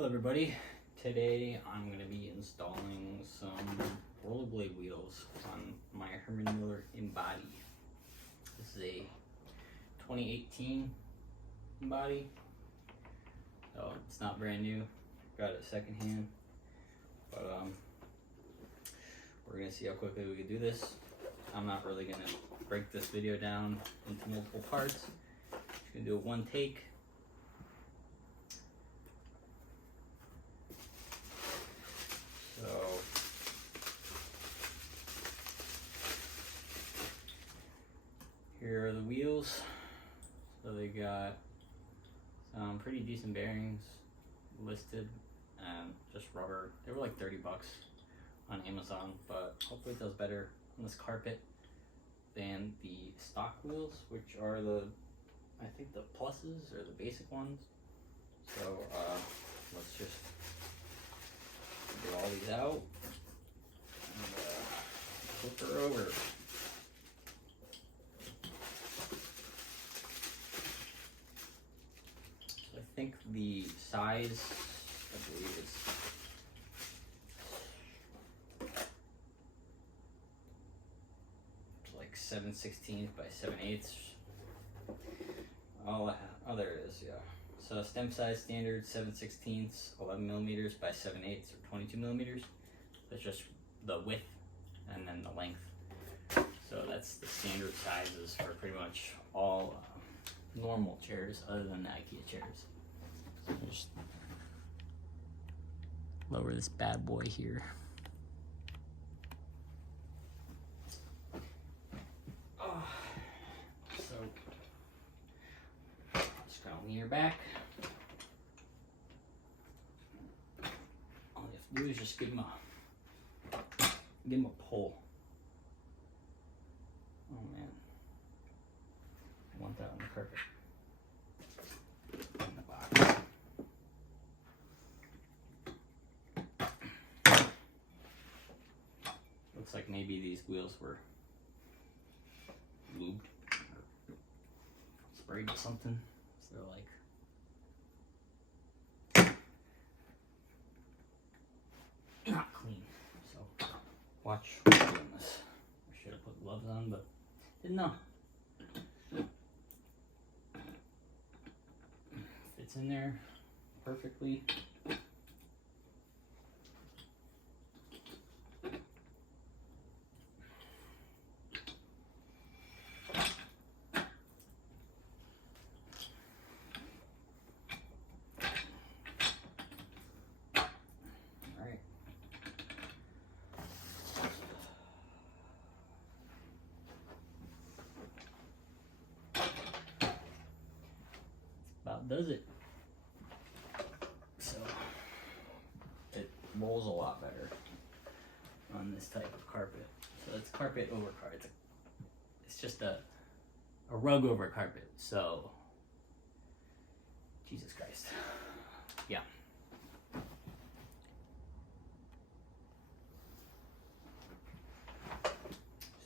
Hello everybody, today I'm going to be installing some rollerblade wheels on my Herman Miller Embody. This is a 2018 Embody, so it's not brand new, got it secondhand, but we're going to see how quickly we can do this. I'm not really going to break this video down into multiple parts, just going to do it one take. So here are the wheels. So they got some pretty decent bearings listed, and just rubber. They were like 30 bucks on Amazon, but hopefully it does better on this carpet than the stock wheels, which are I think the pluses or the basic ones. So let's just get all these out and flip her over. So I think the size, I believe, is like 7/16 by 7/8. Oh, there it is, yeah. So stem size standard 7/16, 11 millimeters by 7/8 or 22 millimeters. That's just the width and then the length. So that's the standard sizes for pretty much all normal chairs other than the IKEA chairs. So just lower this bad boy here. So just gonna lean her back. All you have to do is just give him a pull. Oh man, I want that on the carpet. In the box. Looks like maybe these wheels were lubed or sprayed with something, so they're like not clean. So watch when I'm doing this. I should have put gloves on, but didn't know. Fits in there perfectly. About does it. So it rolls a lot better on this type of carpet. So it's carpet over carpet. It's just a rug over carpet. So Jesus Christ. Yeah.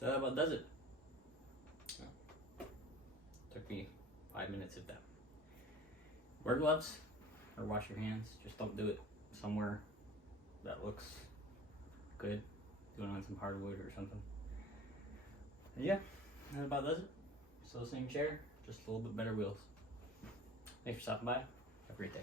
So that about does it. Took me 5 minutes if that. Wear gloves or wash your hands. Just don't do it somewhere that looks good. Do it on some hardwood or something. And yeah, that about does it. Still the same chair, just a little bit better wheels. Thanks for stopping by. Have a great day.